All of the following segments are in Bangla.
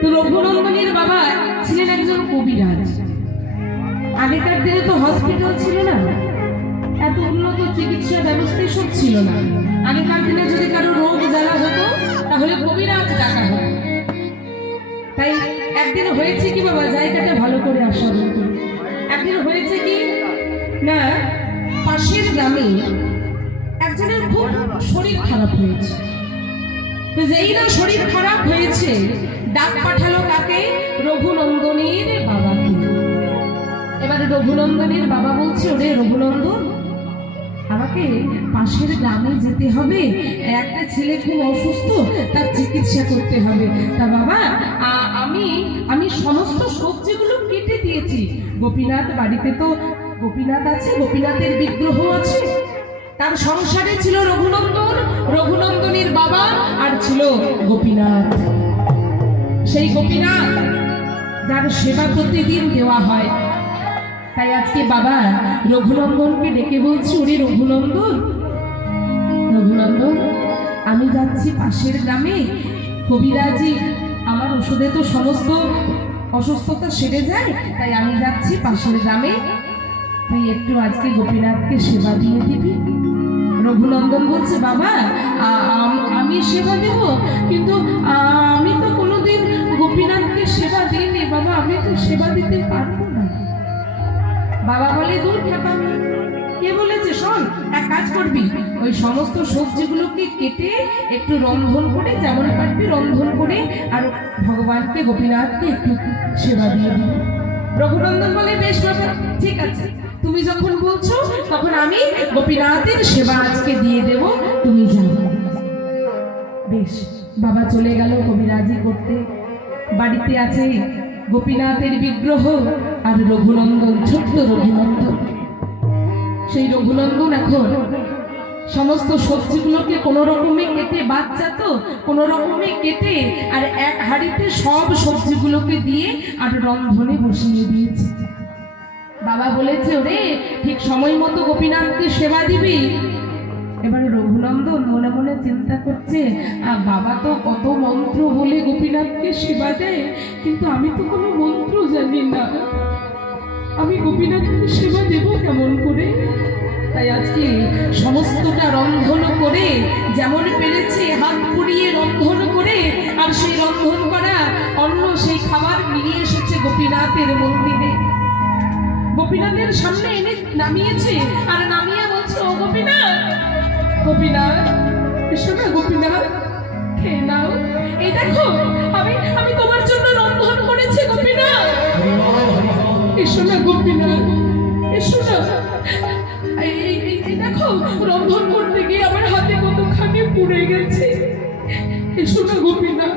তো রঘুনন্দনের বাবা ছিলেন একজন কবিরাজ। আগেকার দিনে তো হসপিটাল ছিল না, এত উন্নত চিকিৎসা ব্যবস্থা সব ছিল না। আগেকার দিনে যদি কারো রোগ জ্বালা হতো তাহলে কবিরাজ ডাকা হতো। তাই একদিন হয়েছে কি বাবা, জায়গাটা ভালো করে আসা হতো। একদিন হয়েছে কি না, পাশের গ্রামে একজনের খুব শরীর খারাপ হয়েছে। তো যেই না শরীর খারাপ হয়েছে, ডাক পাঠালো কাকে? রঘুনন্দনের বাবাকে। এবারে রঘুনন্দনের বাবা বলছে, ওরে রঘুনন্দন, আমাকে পাশের গ্রামে যেতে হবে, একটা ছেলে খুব অসুস্থ, তার চিকিৎসা করতে হবে। তা বাবা, আমি সমস্ত সবজিগুলো কেটে দিয়েছি। গোপীনাথ বাড়িতে তো গোপীনাথ আছে, গোপীনাথের বিগ্রহ আছে। তার সংসারে ছিল রঘুনন্দন, রঘুনন্দনের বাবা, আর ছিল গোপীনাথ। সেই গোপীনাথ যার সেবা প্রতিদিন দেওয়া হয়। তাই আজকে বাবা রঘুনন্দনকে ডেকে বলছি, ওরে রঘুনন্দন, রঘুনন্দন, আমি যাচ্ছি পাশের গ্রামে, কবিরাজি আমার ওষুধে তো সমস্ত অসুস্থতা সেরে যায়, তাই আমি যাচ্ছি পাশের গ্রামে, তুই একটু আজকে গোপীনাথকে সেবা দিয়ে দিবি। রঘুনন্দন বলছে, বাবা আমি সেবা দেব, কিন্তু আমি তো কোনোদিন গোপীনাথকে সেবা দিইনি বাবা, আমি তো সেবা দিতে পারবো না। বাবা বলে, দূর খেপা, কে বলেছে? শোন, এক কাজ করবি, ওই সমস্ত সবজিগুলোকে কেটে একটু রন্ধন করে, যেমন পারবি রন্ধন করে, আর ভগবানকে গোপীনাথকে একটু সেবা দিয়ে দিবি। রঘুনন্দন বলে, বেশ বাবা, ঠিক আছে, তুমি যখন বলছো তখন আমি গোপীনাথের সেবা আজকে দিয়ে দেব, তুমি যাও। বেশ, বাবা চলে গেল কবিরাজি করতে। বাড়িতে আছে গোপীনাথের বিগ্রহ আর রঘুনন্দন, ছোট্ট রঘুনন্দন। সেই রঘুনন্দন এখন সমস্ত সবজিগুলোকে কোনো রকমে কেটে, বাচ্চা তো কোনো রকমে কেটে, আর এক হাঁড়িতে সব সবজিগুলোকে দিয়ে আর রন্ধনে বসিয়ে দিয়েছে। বাবা বলেছে, ওরে ঠিক সময় মতো গোপীনাথকে সেবা দিবি। এবারে রঘুনন্দন মনে মনে চিন্তা করছে, বাবা তো কত মন্ত্র বলে গোপীনাথকে সেবা দেয়, কিন্তু আমি তো কোনো মন্ত্র জানি না, আমি গোপীনাথকে সেবা দেব কেমন করে? তাই আজকে সমস্তটা রন্ধন করে, যেমন পেরেছে হাত পুড়িয়ে রন্ধন করে, আর সেই রন্ধন করা অন্ন, সেই খাবার নিয়ে এসেছে গোপীনাথের মন্দিরে। গোপীনাথের সামনে এনে নামিয়েছে, আর নামিয়ে বলছে, ও গোপীনাথ, গোপীনাথ এসো না, গোপীনাথ খেয়ে নাও, এই দেখো আমি তোমার জন্য রন্ধন করেছি গোপীনাথ, এসো না গোপীনাথ, এসো না। এই দেখো, রন্ধন করতে গিয়ে আমার হাতে কতখানি পুড়ে গেছে, এসো না গোপীনাথ।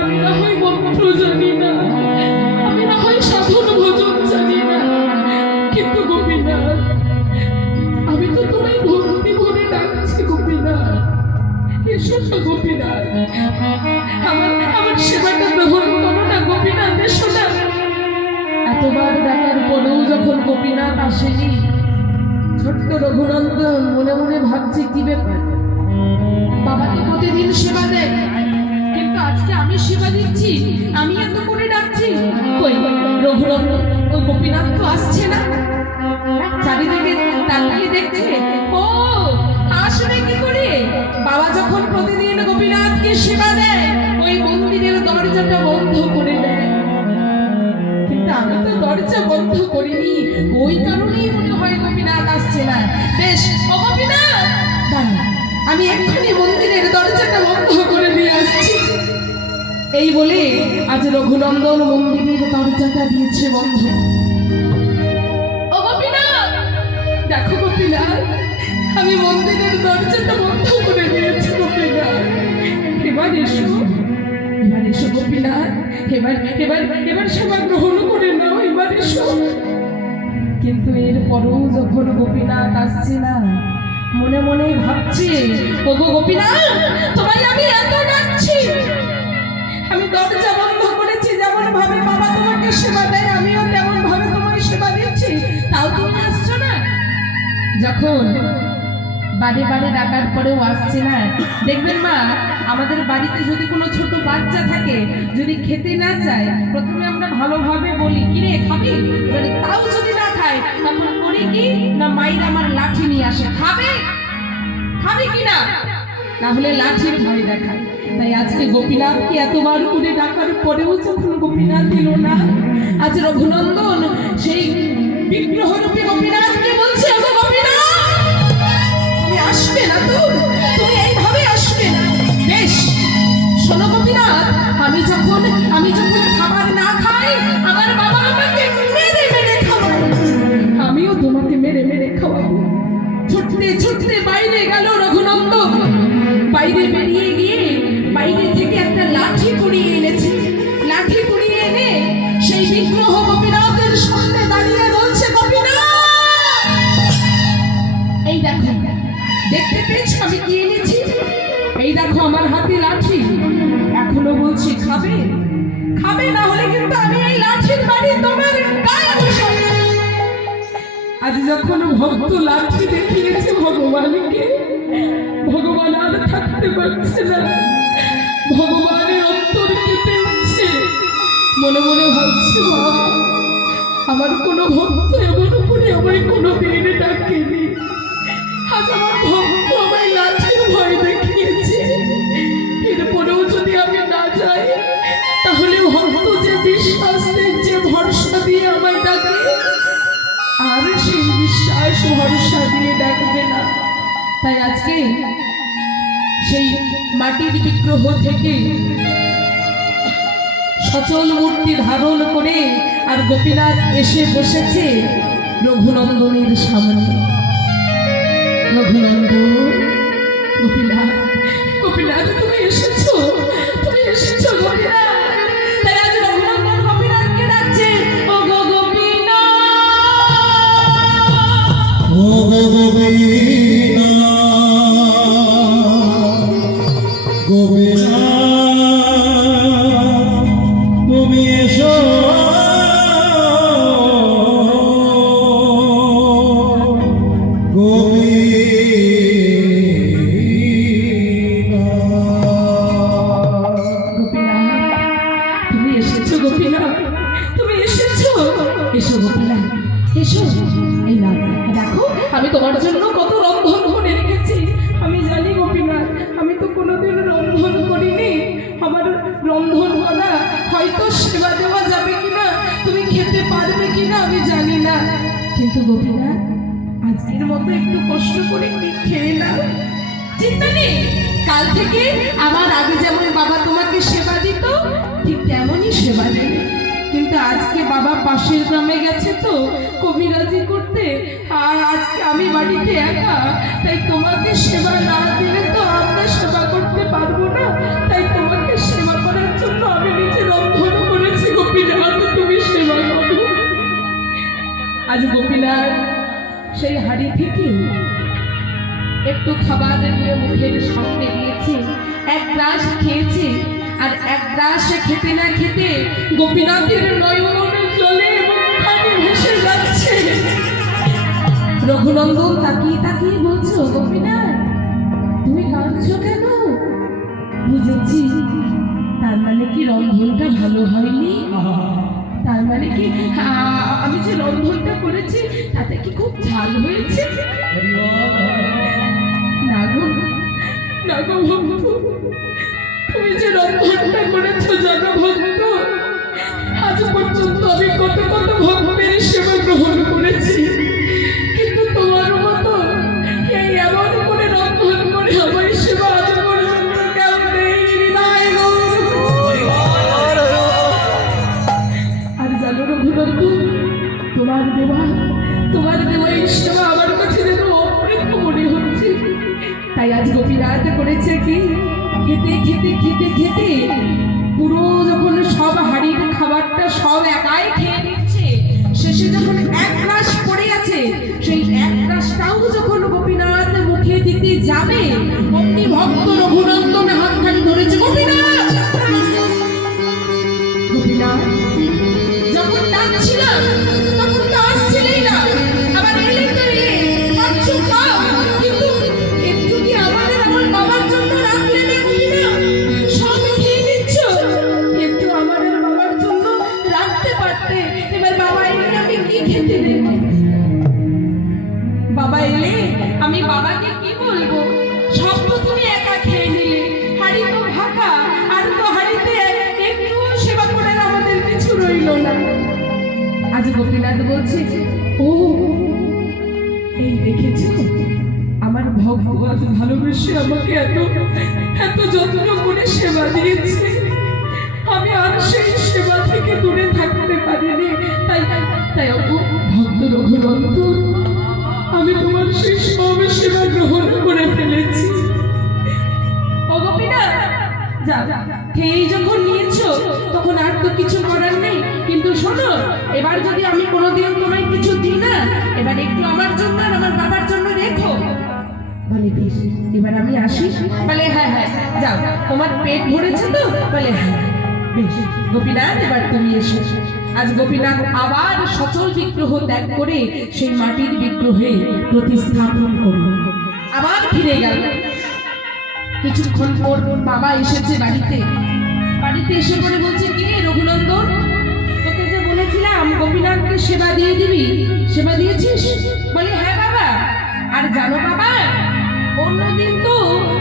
আমি না হয় মন্ত্র জানি না, আমি না হয় সাধন ভোজন জানি না, কিন্তু গোপীনাথ, আমি তো তোমায় ভক্তি ভরে ডাকছি গোপীনাথ, এসো না গোপীনাথ, আমার সেবাটা গ্রহণ করো না গোপীনাথ, এসো না। এতবার ডাকার পরেও যখন গোপীনাথ আসেনি, ছোট্ট রঘুনন্দন মনে মনে ভাবছে, কি ব্যাপার, বাবা তো প্রতিদিন সেবা দেয়, কিন্তু আজকে আমি সেবা দিচ্ছি, আমি এত করে ডাকছি, কই রঘুনন্দন, ওই গোপীনাথ তো আসছে না। চারিদিকে তাকিয়ে দেখছে, ও আসলে কি করে? বাবা যখন প্রতিদিন গোপীনাথকে সেবা দেয়, ওই মন্দিরের দরজাটা বন্ধ করে দেয়, কিন্তু আমি তো দরজা বন্ধ করিনি, ওই কারণেই মনে হয় গোপীনাথ আসছে না। বেশ, ও গোপীনাথ দাঁড়া, আমি এক্ষুনি মন্দিরের দরজাটা বন্ধ করে দিয়ে আসছি। এই বলে আজ রঘুনন্দন মন্দিরের দরজাটা দিয়েছে বন্ধ। ও গোপীনাথ, দেখো গোপীনাথ, আমি মন্দিরের দরজাটা বন্ধ করে দিয়েছি গোপীনাথ, এবার এসো, এবার এসো গোপীনাথ, এবার সেবা গ্রহণ করে নাও, এবার এসো। কিন্তু এরপরেও যখন গোপীনাথ আসছে না, মনে মনে ভাবছে, ওগো গোপীনাথ, তোমায় আমি এত ডাকছি, আমি দরজা বন্ধ করেছি, যেমন ভাবে বাবা তোমাকে সেবা দেয় আমিও তেমন ভাবে তোমায় সেবা দিচ্ছি, তাও তুমি আসছো না। যখন বারে বারে ডাকার পরেও আসছে না, দেখবেন মা, আমাদের বাড়িতে যদি কোনো ছোট বাচ্চা থাকে, যদি খেতে না চায়, প্রথমে আমরা ভালোভাবে বলি কি রে খাবি, এবারে তাও যদি না খায় তখন করি কি না মাইরা আমার লাঠি নিয়ে আসে, খাবে খাবে কিনা, না হলে লাঠির ভয় দেখায়। তাই আজকে গোপীনাথকে এতবার করে ডাকার পরেও যখন গোপীনাথ এলো না, আজ রঘুনন্দন সেই বিগ্রহরূপী গোপীনাথকে বলছে, ওগো গোপীনাথ তুমি আসবে না, তো তুমি এইভাবে আসবে না। বেশ শোনো গোপীনাথ, আমি যখন খাবার না খাই, আমার বাবা আমাকে মেরে মেরে খাওয়ায়, আমিও তোমাকে মেরে মেরে খাওয়াবো। ছুটতে ছুটতে বাইরে গেল রঘুনন্দন। বাইরে বেরিয়ে গিয়ে বাইরে থেকে একটা লাঠি কুড়িয়ে এনেছে। লাঠি কুড়িয়ে এনে সেই বিগ্রহ গোপীনাথের সামনে দাঁড়িয়ে বলছে, গোপীনাথ এই দেখো, দেখতে পেয়েছো আমি কি এনেছি? এই দেখো আমার হাতে লাঠি। এখনো বলছি খাবে খাবে, না হলে কিন্তু আমি এই লাঠির বাড়ি তোমার গায়ে বসাবো। আজ যখন ভক্ত লাঠি দেখিয়েছে ভগবানকে, ভগবান আর থাকতে পারছে না, ভগবানের অন্তর কেঁপে উঠছে। মনে মনে ভাবছে, বাবা আমার কোনো ভক্ত এমন করে আমায় কোনো দিন ডাকেনি, আজ আমার ভক্ত আমায় লাঠির ভয় দেখিয়েছে। এরপরেও যদি আমি না যাই, তাহলে ভক্ত যে বিশ্বাস যে ভরসা দিয়ে আমায় ডাকে, আর সেই বিশ্বাস ভরসা দিয়ে ডাকবে না। তাই আজকে সেই মাটির বিগ্রহ থেকে সচল মূর্তি ধারণ করে আর গোপীনাথ এসে বসেছে রঘুনন্দনের সামনে। রঘুনন্দন, গোপীনাথ, গোপীনাথ তুমি এসেছো, তুমি এসেছো গোপীনাথ। তাই আজ রঘুনন্দন গোপীনাথকে ডাকছে, ও গো গোপীনাথ, ও গো গোপীনাথ, গোপীনাথ তুমি এসো, আমি তোমার জন্য কত রন্ধন করে রেখেছি। আমি জানি গোপীনাথ, আমি তো কোনোদিন রন্ধন করিনি। আমার রন্ধন করা হয়তো সেবা দেওয়া যাবে কিনা, তুমি খেতে পারবে কিনা আমি জানি না, কিন্তু গোপীনাথ আজকের মতো একটু কষ্ট করে খেয়ে নাও। চিন্তা নেই, কাল থেকে আমার আগে যেমন বাবা তোমাকে সেবা দিত, ঠিক তেমনই সেবা দেবে। কিন্তু আজকে বাবা পাশের গ্রামে গেছে তো কবিরাজি করতে, আর আজকে আমি বাড়িতে একা, তাই তোমাকে সেবা না দিলে তো আমরা সেবা করতে পারবো না। তাই তোমাকে সেবা করার জন্য আমি নিজে রন্ধন করেছি গোপীনাথ, তুমি সেবা করো। আজ গোপীনাথ সেই হাড়ি থেকে একটু খাবার নিয়ে মুখের সামনে দিয়েছে, এক গ্রাস খেয়েছে, আর এক গ্রাস খেতে না খেতে গোপীনাথের নয়নের জলে মুখখানি ভেসে যাচ্ছে। রঘুনন্দন তাকিয়ে তাকিয়ে বলছো, গোপীনাথ তুমি কাঁদছো কেন? বুঝেছি, তার মানে কি রন্ধনটা ভালো হয়নি? তার মানে কি আমি যে রন্ধনটা করেছি তাতে কি খুব ঝাল হয়েছে? না গো, না গো ভক্ত, তুমি যে রন্ধনটা করেছো জানো ভক্ত, আজ পর্যন্ত আমি কত কত ভক্তের সেবা গ্রহণ করেছি, কিন্তু তোমার মতো এই এমন করে রন্ধন করে আমার সেবা আজ পর্যন্ত কেউ নেই। আর জানো রঘুনন্দন, তোমার দেওয়া এই সেবা আমার কাছে যেন অমৃত মনে হচ্ছে। তাই আজ গোপীনাথ করেছে কি, খেতে খেতে খেতে খেতে পুরো ভগবান ভালোবেসে আমাকে এত এত যত্ন করে সেবা দিয়েছে, আমি আর সেই সেবা থেকে দূরে থাকতে পারিনি। তাই তাই ভক্ত রঘুনন্দন, আমি তোমার সেই সব সেবা গ্রহণ করে ফেলেছি। ও গোপীনাথ, যা খেয়েই যখন নিয়েছো তখন আর তো কিছু করার নেই। কিন্তু শোনো, এবার যদি আমি কোনোদিন তোমায় কিছু দিই না, এবার একটু আমার জন্য আর আমার বাবার জন্য রেখো। বলে বেশ, এবার আমি আসি। বলে হ্যাঁ হ্যাঁ যাও, তোমার পেট ভরেছে তো? বলে হ্যাঁ বেশ। গোপীনাথ এবার তুমি এসো। আজ গোপীনাথ আবার সচল বিগ্রহ ত্যাগ করে সেই মাটির বিগ্রহে প্রতিস্থাপন করল, আবার ফিরে গেল। কিছুক্ষণ পর বাবা এসেছে বাড়িতে। বাড়িতে এসে পরে বলছে, কি রে রঘুনন্দন, তোকে যে বলেছিলাম গোপীনাথকে সেবা দিয়ে দিবি, সেবা দিয়েছিস? বলি হ্যাঁ বাবা। আর জানো বাবা, অন্যদিন তো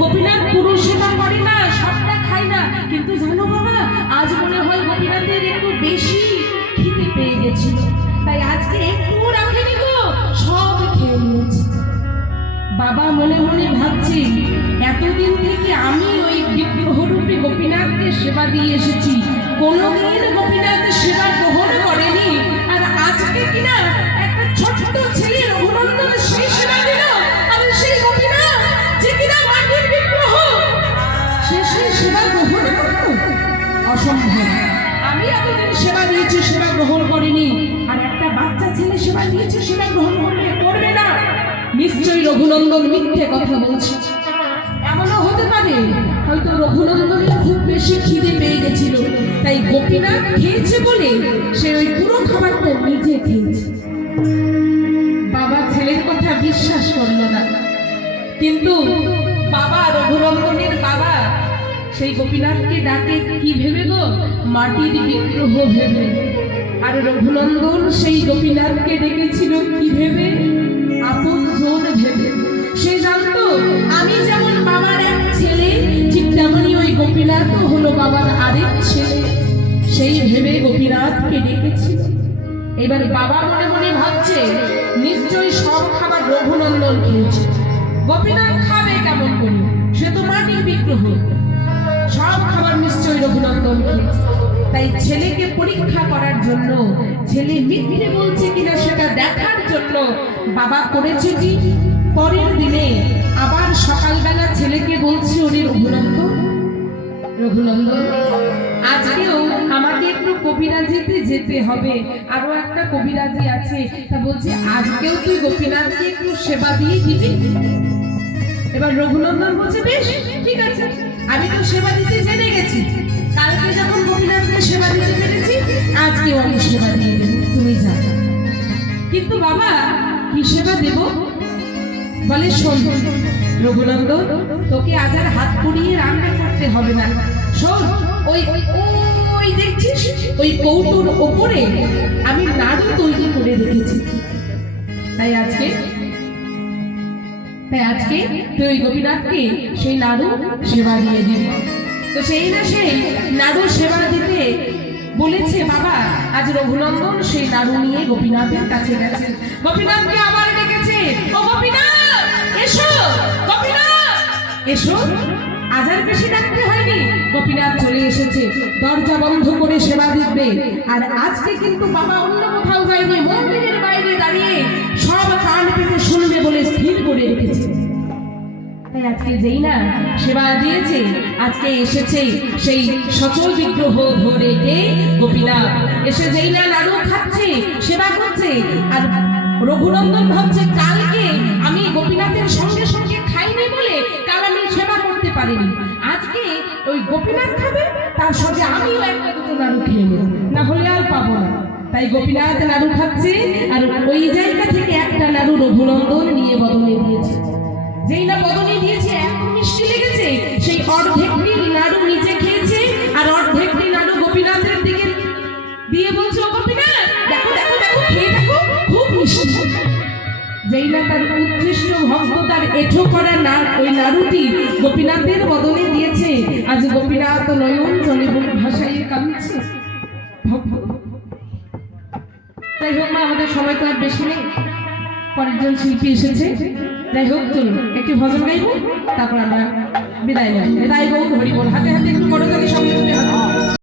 গোপীনাথ পুরো সেবা করে না, সবটা খায় না, কিন্তু জানো বাবা, আজ মনে হয় গোপীনাথের একটু বেশি খিদে পেয়ে গেছিল, তাই আজকে একটু রাখেনি গো, সব খেয়ে নিয়েছে। বাবা মনে মনে ভাবছে, এতদিন থেকে আমি ওই বিগ্রহরূপী গোপীনাথকে সেবা দিয়ে এসেছি, কোনোদিন গোপীনাথ সেবা গ্রহণ করেনি, আর আজকে কিনা একটা ছোট্ট ছেলে রঘুনন্দন সেই সেবা দিল, আর সেই গোপীনাথ যে কিনা মাটির বিগ্রহ, সে সেই সেবা গ্রহণ করল? অসম্ভব। আমি এতদিন সেবা দিয়েছি, সেবা গ্রহণ করিনি, আর একটা বাচ্চা ছেলে সেবা দিয়েছে, সেবা গ্রহণ করবে না? নিশ্চয়ই রঘুনন্দন মিথ্যে কথা বলছে। এমনও হতে পারে হয়তো রঘুনন্দনের খুব বেশি খিদে পেয়ে গেছিল, তাই গোপীনাথ খেয়েছে বলে সে ওই পুরো খাবারটা নিজে খেয়েছে। বাবা ছেলের কথা বিশ্বাস করলো না, কিন্তু বাবা, রঘুনন্দনের বাবা, সেই গোপীনাথকে ডাকে কি ভেবে গো? মাটির বিগ্রহ ভেবে। আর রঘুনন্দন সেই গোপীনাথকে ডেকেছিল কি ভেবে? আপন জন ভেবে। সে জানতো আমি যেমন বাবার এক ছেলে, ঠিক তেমনি ওই গোপীনাথও হলো বাবার আরেক ছেলে, সেই ভেবে গোপীনাথকে ডেকেছিল। এবার বাবা মনে মনে ভাবছে, নিশ্চয়ই সব খাবার রঘুনন্দন খেয়েছে, গোপীনাথ খাবে কেমন করে? সে তো মাটির বিগ্রহ, সব খাবার নিশ্চয়ই রঘুনন্দন খেয়েছে। তাই ছেলেকে পরীক্ষা করার জন্য, ছেলে মিথ্যে বলছে কিনা সেটা দেখার জন্য বাবা করেছে কি, পরের দিনে আবার সকালবেলা ছেলেকে বলছে, ওরে রঘুনন্দন, রঘুনন্দন, আজকেও আমাকে একটু কবিরাজিতে যেতে হবে, আরো একটা কবিরাজি আছে, তা বলছে আজকেও তুই গোপীনাথকে একটু সেবা দিয়ে দিবি। এবার রঘুনন্দন বলছে, বেশ ঠিক আছে, আমি তো সেবা দিতে জেনে গেছি, কালকে যখন গোপীনাথকে সেবা দিতে পেরেছি, আজকেও আমি সেবা দিয়ে দেবো, তুমি যাও। কিন্তু বাবা, কি সেবা দেব? বলে শোন রঘুনন্দন, তোকে আজ আর হাত পুড়িয়ে রান্না করতে হবে না। শোন, ওই ওই দেখছিস ওই কৌটোর ওপরে আমি নাড়ু তৈরি করে রেখেছি, তাই আজকে তুই ওই গোপীনাথকে সেই নাড়ু সেবা দিয়ে দিবি। তো সেই না সেই নাড়ু সেবা দিতে বলেছে বাবা। আজ রঘুনন্দন সেই নাড়ু নিয়ে গোপীনাথের কাছে গেছে, গোপীনাথকে আবার ডেকেছে, ও গোপীনাথ এসো, গোপীনাথ এসো। আজ আর বেশি ডাকতে হয়নি, গোপীনাথ চলে এসেছে, দরজা বন্ধ করে সেবা দিবে। আর আজকে কিন্তু বাবা অন্য কোথাও যায়নি, মন্দিরের বাইরে দাঁড়িয়ে সব কান পেতে শুনবে বলে স্থির করে রেখেছে। তাই আজকে যেই না সেবা দিয়েছে, আজকে এসেছে সেই সচল বিগ্রহ ধরে গোপীনাথ এসে যেই না নাড়ু খাচ্ছে, সেবা করছে। আর রঘুনন্দন ভাবছে, কালকে আমি গোপীনাথের সঙ্গে সঙ্গে খাইনি বলে কাল আমি সেবা করতে পারিনি, আজকে ওই গোপীনাথ খাবে, তার সঙ্গে আমিও একটা দুটো নাড়ু খেয়ে নেব, না হলে আর পাবো না। তাই গোপীনাথ নাড়ু খাচ্ছে, আর ওই জায়গা থেকে একটা নাড়ু রঘুনন্দন নিয়ে বদলে দিয়েছে। যেই না বদলে দিয়েছে, এত মিষ্টি লেগেছে, সেই অর্ধেকটি নাড়ু নিচে খেয়েছে, আর অর্ধেকটি নাড়ু গোপীনাথের দিকে দিয়ে বলছে, ও গোপীনাথ দেখো দেখো দেখো, খেয়ে দেখো, খুব মিষ্টি। যেই না তার উৎকৃষ্ট ভক্ত তার এঠো করা ওই নাড়ুটি গোপীনাথের বদলে দিয়েছে, আজ গোপীনাথ নয়ন জলে ভাসাইয়ে কাঁদছে। যাই হোক মা, আমাদের সময় তো আর বেশি নেই, পরের জন শিল্পী এসেছে। যাই হোক, চলুন একটি ভজন গাইব, তারপর আমরা বিদায় নেব। বিদায় গৌর হরি বল। হাতে হাতে একটু করতালি সঙ্গে